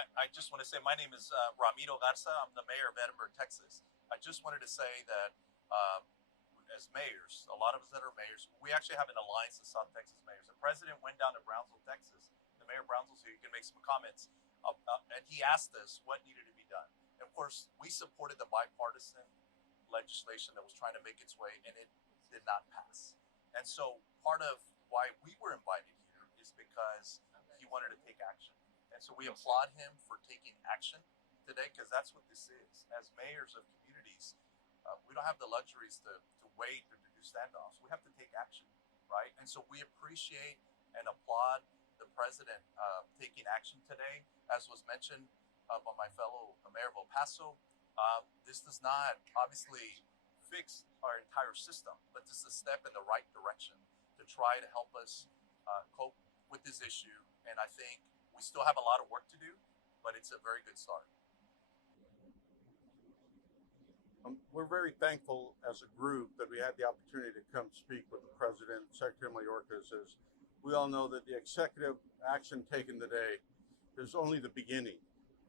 I just want to say my name is Ramiro Garza. I'm the mayor of Edinburgh, Texas. I just wanted to say that as mayors, a lot of us that are mayors, we actually have an alliance of South Texas mayors. The president went down to Brownsville, Texas. The mayor of Brownsville, so you can make some comments. And he asked us what needed to be done. And of course, we supported the bipartisan legislation that was trying to make its way, and it did not pass. And so part of why we were invited here is because he wanted to take action. And so we applaud him for taking action today because that's what this is. As mayors of communities, we don't have the luxuries to wait or to do standoffs. We have to take action, right? And so we appreciate and applaud the president taking action today. As was mentioned by my fellow mayor of El Paso, this does not obviously fix our entire system, but this is a step in the right direction to try to help us cope with this issue. And I think we still have a lot of work to do, but it's a very good start. We're very thankful as a group that we had the opportunity to come speak with the President, Secretary Mayorkas, as we all know that the executive action taken today is only the beginning,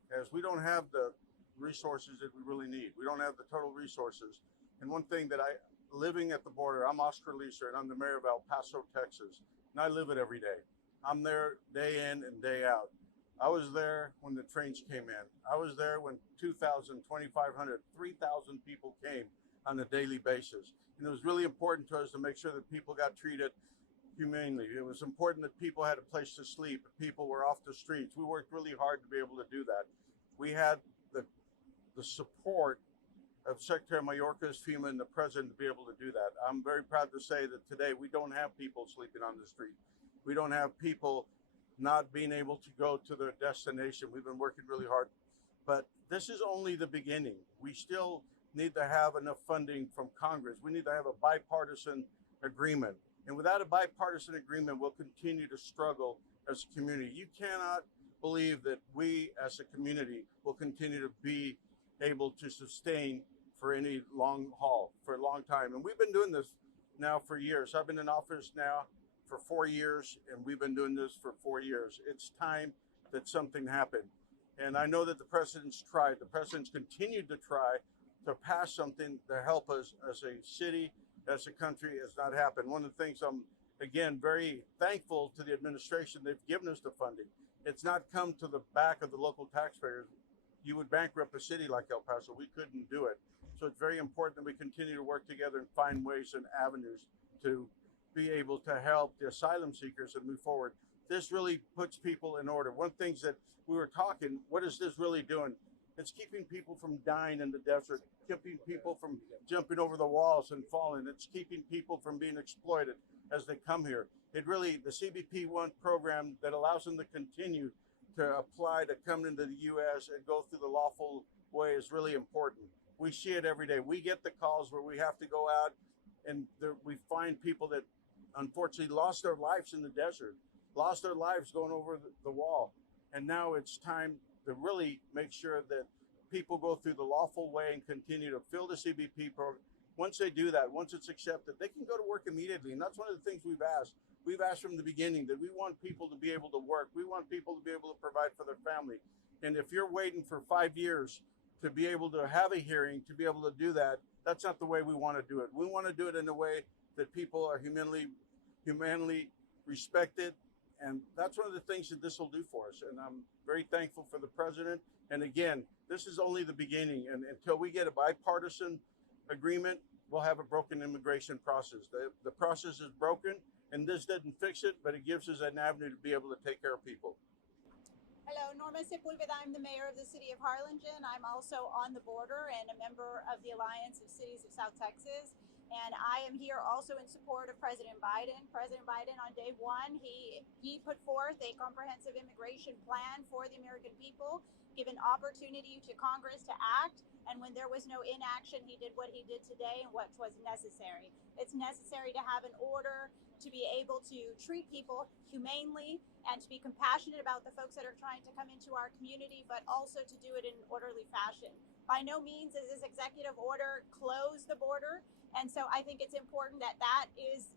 as we don't have the resources that we really need. We don't have the total resources. And one thing that living at the border, I'm Oscar Leeser and I'm the mayor of El Paso, Texas, and I live it every day. I'm there day in and day out. I was there when the trains came in. I was there when 2,000, 2,500, 3,000 people came on a daily basis. And it was really important to us to make sure that people got treated humanely. It was important that people had a place to sleep. People were off the streets. We worked really hard to be able to do that. We had the support of Secretary Mayorkas, FEMA, and the president to be able to do that. I'm very proud to say that today we don't have people sleeping on the street. We don't have people not being able to go to their destination. We've been working really hard, but this is only the beginning. We still need to have enough funding from Congress. We need to have a bipartisan agreement. And without a bipartisan agreement, we'll continue to struggle as a community. You cannot believe that we as a community will continue to be able to sustain for any long haul, for a long time. And we've been doing this now for years. I've been in office now for 4 years, and we've been doing this for 4 years. It's time that something happened. And I know that the president's tried. The president's continued to try to pass something to help us as a city, as a country. It's not happened. One of the things I'm, again, very thankful to the administration. They've given us the funding. It's not come to the back of the local taxpayers. You would bankrupt a city like El Paso. We couldn't do it. So it's very important that we continue to work together and find ways and avenues to be able to help the asylum seekers and move forward. This really puts people in order. One of the things that we were talking, what is this really doing? It's keeping people from dying in the desert, keeping people from jumping over the walls and falling. It's keeping people from being exploited as they come here. It really, the CBP-1 program that allows them to continue to apply to come into the U.S. and go through the lawful way is really important. We see it every day. We get the calls where we have to go out and we find people that unfortunately lost their lives in the desert, lost their lives going over the wall. And now it's time to really make sure that people go through the lawful way and continue to fill the CBP program. Once they do that, once it's accepted, they can go to work immediately. And that's one of the things we've asked. We've asked from the beginning that we want people to be able to work. We want people to be able to provide for their family. And if you're waiting for 5 years to be able to have a hearing, to be able to do that, that's not the way we want to do it. We want to do it in a way that people are humanly respected. And that's one of the things that this will do for us. And I'm very thankful for the president. And again, this is only the beginning. And until we get a bipartisan agreement, we'll have a broken immigration process. The process is broken, and this doesn't fix it, but it gives us an avenue to be able to take care of people. Hello, Norma Sepulveda. I'm the mayor of the city of Harlingen. I'm also on the border and a member of the Alliance of Cities of South Texas. And I am here also in support of President Biden. President Biden, on day one, he put forth a comprehensive immigration plan for the American people, given opportunity to Congress to act. And when there was no inaction, he did what he did today and what was necessary. It's necessary to have an order to be able to treat people humanely and to be compassionate about the folks that are trying to come into our community, but also to do it in an orderly fashion. By no means is this executive order close the border. And so I think it's important that that is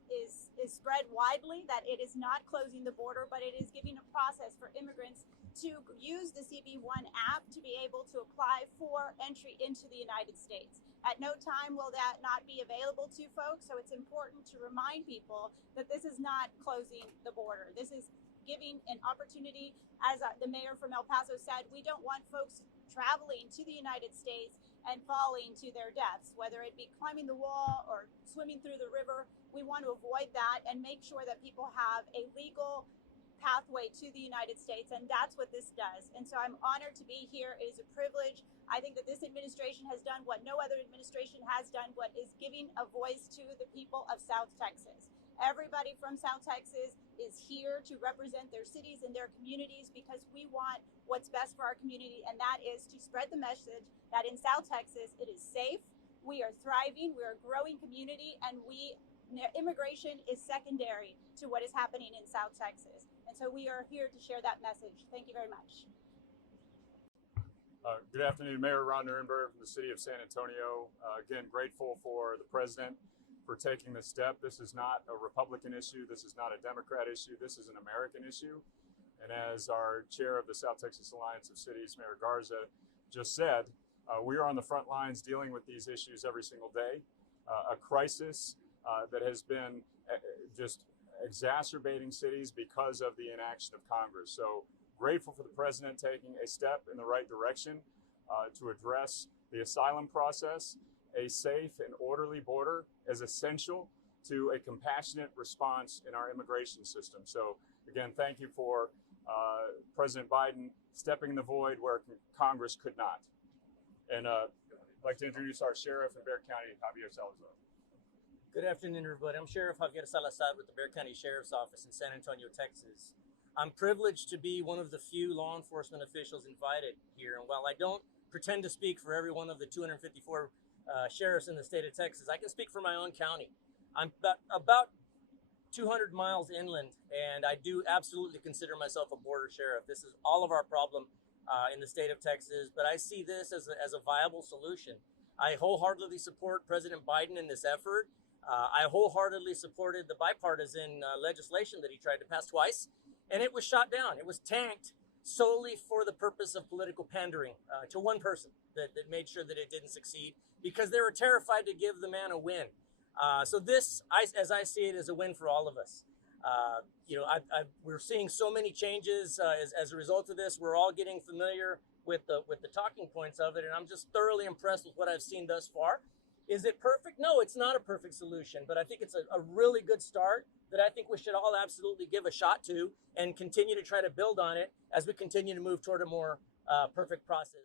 spread widely, that it is not closing the border, but it is giving a process for immigrants to use the CB1 app to be able to apply for entry into the United States. At no time will that not be available to folks, so it's important to remind people that this is not closing the border. This is giving an opportunity, as the mayor from El Paso said, we don't want folks traveling to the United States and falling to their deaths, whether it be climbing the wall or swimming through the river. We want to avoid that and make sure that people have a legal pathway to the United States, and that's what this does. And so I'm honored to be here. It is a privilege. I think that this administration has done what no other administration has done, what is giving a voice to the people of South Texas. Everybody from South Texas is here to represent their cities and their communities because we want what's best for our community, and that is to spread the message that in South Texas it is safe, we are thriving, we are a growing community, and immigration is secondary to what is happening in South Texas. And so we are here to share that message. Thank you very much. Good afternoon, Mayor Ron Nirenberg from the city of San Antonio. Again, grateful for the president for taking this step. This is not a Republican issue. This is not a Democrat issue. This is an American issue. And as our chair of the South Texas Alliance of Cities, Mayor Garza, just said, we are on the front lines dealing with these issues every single day. A crisis that has been just exacerbating cities because of the inaction of Congress. So grateful for the president taking a step in the right direction to address the asylum process. A safe and orderly border is essential to a compassionate response in our immigration system. So again, thank you for President Biden stepping in the void where Congress could not. And I'd like to introduce our sheriff in Bexar County, Javier Salazar. Good afternoon, everybody. I'm Sheriff Javier Salazar with the Bexar County Sheriff's Office in San Antonio, Texas. I'm privileged to be one of the few law enforcement officials invited here. And while I don't pretend to speak for every one of the 254 sheriffs in the state of Texas, I can speak for my own county. I'm about 200 miles inland, and I do absolutely consider myself a border sheriff. This is all of our problem in the state of Texas, but I see this as a viable solution. I wholeheartedly support President Biden in this effort. I wholeheartedly supported the bipartisan legislation that he tried to pass twice, and it was shot down. It was tanked solely for the purpose of political pandering to one person that made sure that it didn't succeed because they were terrified to give the man a win. So this, as I see it, is a win for all of us. We're seeing so many changes as a result of this. We're all getting familiar with the talking points of it, and I'm just thoroughly impressed with what I've seen thus far. Is it perfect? No, it's not a perfect solution, but I think it's a really good start that I think we should all absolutely give a shot to and continue to try to build on it as we continue to move toward a more perfect process.